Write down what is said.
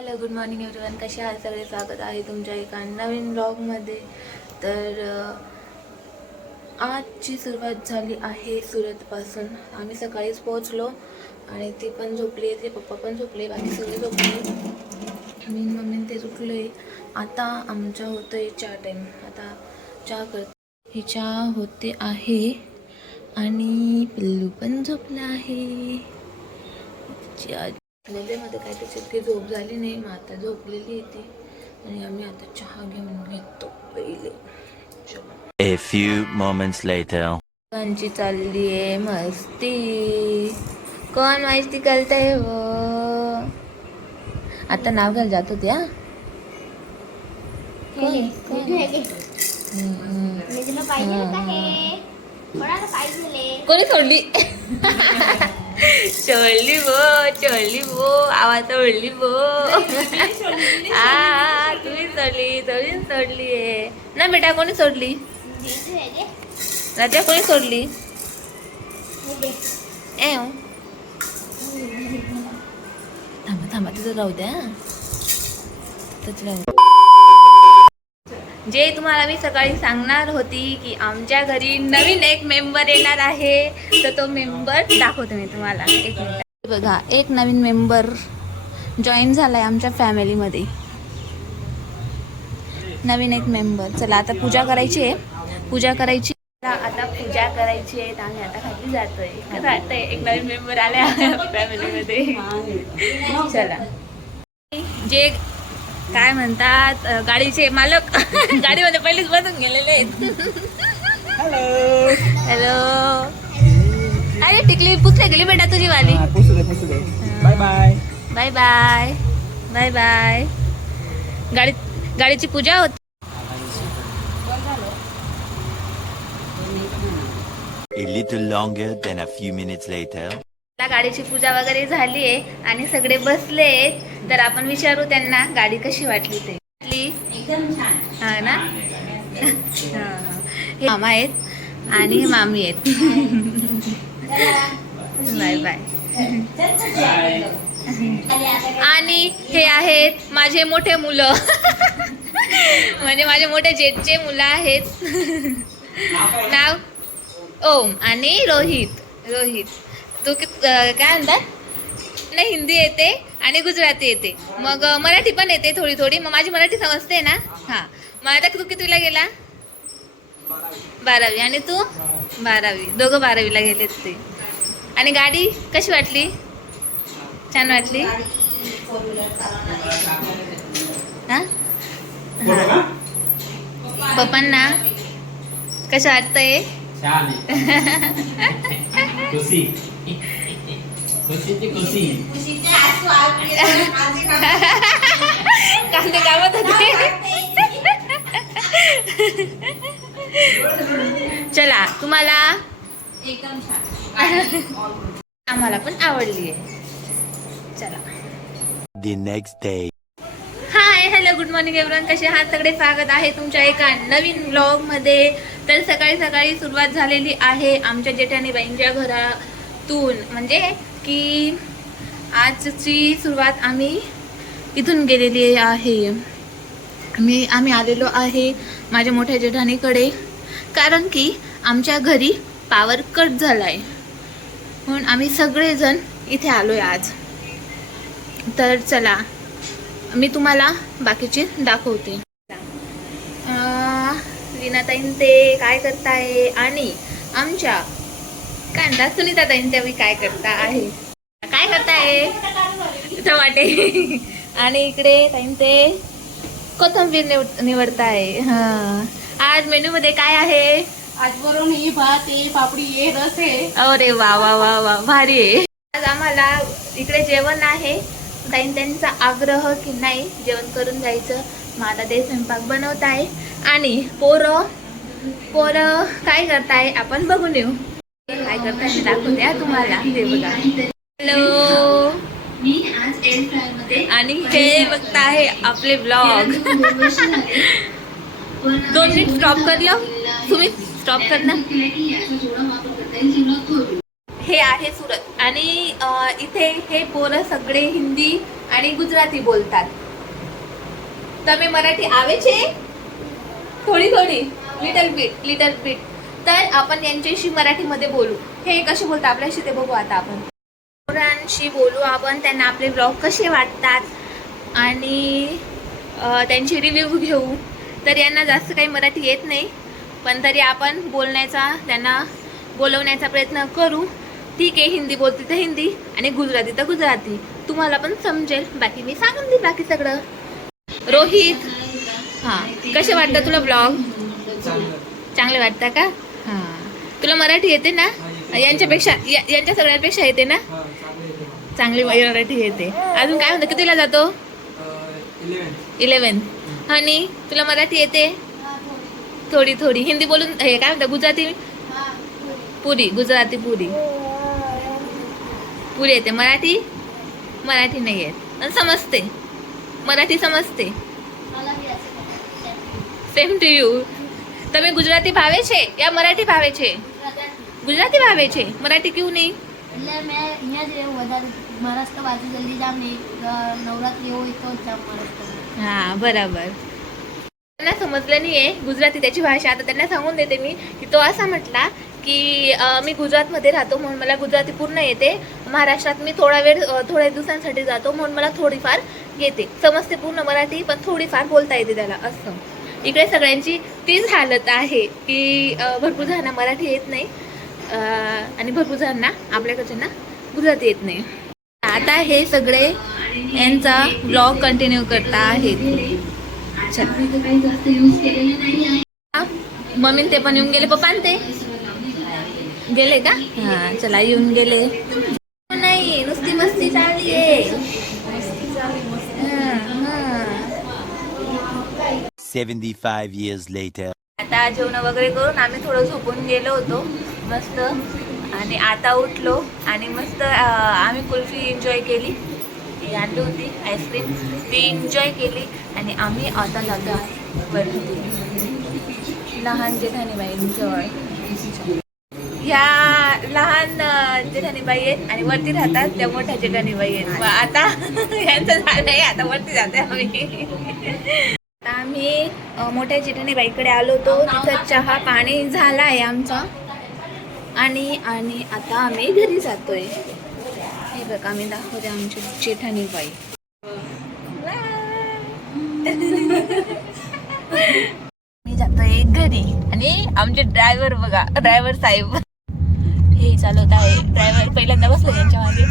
Hello, good morning everyone. कसे आहात सगळे? स्वागत आहे तुमच्या एका नवीन ब्लॉगमध्ये. तर आजची सुरुवात झाली आहे सुरतपासून. आम्ही सकाळीच पोहोचलो आणि ती पण झोपली, ते पप्पा पण झोपले, बाकी सगळे झोपले. मी मम्मी ते उठले. आता आमचा होतोय चहा टाईम. आता चहा करते, ही चहा होते आहे आणि पिल्लू पण झोपला आहे. मध्ये काय त्याची झोप झाली नाही, मग आता झोपलेली येते आणि आम्ही आता चहा घेऊन घेतो पहिले. A few moments later. त्यांची चालली आहे मस्ती. कोण मस्ती करताय हो? आता नाव घ्यायला जात होते. कोणी सोडली? चोळली बो आवाज ओढली बो. तुम्ही सोडली आहे ना बेटा. कोणी सोडली? राजा कोणी सोडली? थांबा तिथं राहू द्या. जे तुम्हाला मी सकाळी सांगणार होती की आमच्या घरी नवीन एक मेंबर येणार आहे, तर तो मेंबर दाखवते मी तुम्हाला. एक मिनिट बघा, एक नवीन मेंबर जॉईन झालाय आमच्या फॅमिलीमध्ये. नवीन एक मेंबर. चला आता पूजा करायची आहे. आता पूजा करायची आहे. आम्ही आता खाली जातोय. एक नवीन मेंबर आले फॅमिलीमध्ये. चला. जे काय म्हणतात, गाडीचे मालक गाडीमध्ये पहिलेच बसून गेलेले आहेत. हॅलो. अरे टिकली पुसले गेली बेटा तुझी वाली. Bye bye bye bye bye bye. गाडीची पूजा होती. A little longer than a few minutes later. गाडीची पूजा वगैरे झाली आहे आणि सगळे बसलेत. तर आपण विचारू त्यांना गाडी कशी वाटली ते. एकदम छान. हा ना. हे मामा आहेत आणि हे मामी आहेत. Bye bye. आणि हे आहेत माझे मोठे मुलं. म्हणजे माझे मोठे जेठचे मुलं आहेत. नाव ओम आणि रोहित. तू काय म्हणतात? नाही, हिंदी येते आणि गुजराती येते, मग मराठी पण येते थोडी. मग माझी मराठी समजते ना. हां, मग आता तू कितवीला गेला? 12वी. आणि तू? 12वी. दोघं 12वीला गेलेत ते. आणि गाडी कशी वाटली? छान वाटली. हां हां. पप्पांना कसं वाटतंय? कांदे कामत होते. चला, तुम्हाला एकदम छान. आम्हाला पण आवडली आहे. चला. The next day. High, hello, good morning everyone. कसे आहात सगळे? स्वागत आहे तुमच्या एका नवीन ब्लॉगमध्ये. तर सकाळी सुरुवात झालेली आहे आमच्या जेठानी बाईंच्या घरातून. म्हणजे की आजची सुरुवात आम्ही इथून गेलेली आहे. आम्ही आलेलो आहे माझ्या मोठ्या जेठानीकडे, कारण की आमच्या घरी पॉवर कट झाला आहे, म्हणून आम्ही सगळेजण इथे आलो आहे आज. तर चला, मी तुम्हाला बाकीचे दाखवते. लीनाताईन ते काय करताय आणि आमच्या काय म्हणतात सुनीताताईन ते काय करताय. टमाटे. आणि इकडे ताईन ते कोथिंबीर निवडताय. हां, आज मेनू मध्ये काय आहे? आज वरून ही भात आहे, पापडी आहे, रस आहे. अरे वा वा वा वा, भारी आहे. आज आम्हाला इकडे जेवण आहे. ताईन त्यांचा आग्रह की नाही जेवण करून जायचं. मग आता ते स्वयंपाक बनवत आहे आणि पोरं काय करताय आपण बघून येऊ. काय करताय ते दाखवते तुम्हाला. हे बघा. हॅलो. आणि हे बघता आहे आपले ब्लॉग. 2 मिनिट स्टॉप कर लो. तुम्ही स्टॉप कर ना. हे आहे सुरत आणि इथे हे पोरं सगळे हिंदी आणि गुजराती बोलतात. તમે मराठी આવે છે? थोडी थोडी, लिटल बिट. तर आपण यांच्याशी मराठीमध्ये बोलू. हे कसे बोलतात आपल्याशी ते बघू आता आपण. पोरांशी बोलू आपण, त्यांना आपले ब्लॉग कसे वाटतात आणि त्यांची रिव्ह्यू घेऊ. तर यांना जास्त काही मराठी येत नाही, पण तरी आपण त्यांना बोलवण्याचा प्रयत्न करू. ठीक आहे, हिंदी बोलते तर हिंदी आणि गुजराती तर गुजराती, तुम्हाला पण समजेल. बाकी मी सांगून देईल बाकी सगळं. रोहित, हां कसे वाटतं तुला ब्लॉग? चांगले वाटतं का? हां, तुला मराठी येते ना? यांच्या सगळ्यांपेक्षा येते ना? चांगली मराठी येते. अजून काय म्हणतं, कितीला जातो? 11. आणि तुला मराठी येते? थोडी थोडी. हिंदी बोलून हे काय म्हणतं, गुजराती पुरी, गुजराती पुरी येते. मराठी नाही येत, पण समजते. मराठी समजते. Same to you. તમે ગુજરાતી ભાવે છે યા મરાઠી ભાવે છે? ગુજરાતી ભાવે છે. મરાઠી કેવું નહીં? એટલે મેં અહીંયા જ રહેવું વધારે. મહારાષ્ટ્ર બાજુ જલ્દી જામ નહીં. નવરાત્રી હોય તો જામ મહારાષ્ટ્ર. हां बरोबर. त्यांना समजलं नाही आहे गुजराती त्याची भाषा. आता त्यांना सांगून देते मी की तो असा म्हटला की मी गुजरातमध्ये राहतो म्हणून मला गुजराती पूर्ण येते. महाराष्ट्रात मी थोड्या दिवसांसाठी जातो म्हणून मला थोडीफार येते. समजते पूर्ण मराठी, पण थोडीफार बोलता येते त्याला असं. इकडे सगळ्यांची तीच हालत आहे की भरपूर जणांना मराठी येत नाही आणि भरपूर जणांना आपल्याकडच्यांना गुजराती येत नाही. आता हे सगळे यांचा ब्लॉग कंटिन्यू करता आहेत. मम्मी ते पण येऊन गेले, पप्पा ते गेले का? हा चला येऊन गेले. नाही नुसती मस्ती चालली आहे. 75 years later. आता जेवण वगैरे करून आम्ही थोडं झोपून गेलो होतो मस्त, आणि आता उठलो आणि मस्त आम्ही कुल्फी एन्जॉय केली. ती आणली होती आईस्क्रीम, ती एन्जॉय केली आणि आम्ही आता जातो आहे वरती लहान जेठानीबाईंजवळ. ह्या लहान जेठानीबाई आहेत आणि वरती राहतात त्या मोठ्या जेठानीबाई आहेत. आता यांचं झालंय, आता वरती जाते आम्ही. आता आम्ही मोठ्या जेठानीबाईकडे आलो होतो. तिथं चहा पाणी झाला आहे आमचा आणि आता आम्ही घरी जातोय. हे बघा आम्ही दाखवते आमची जेठानीबाई. मी जातोय घरी आणि आमचे ड्रायव्हर बघा, ड्रायव्हर साहेब हे चालवत आहे. ड्रायव्हर पहिल्यांदा बसलो त्यांच्या मागे.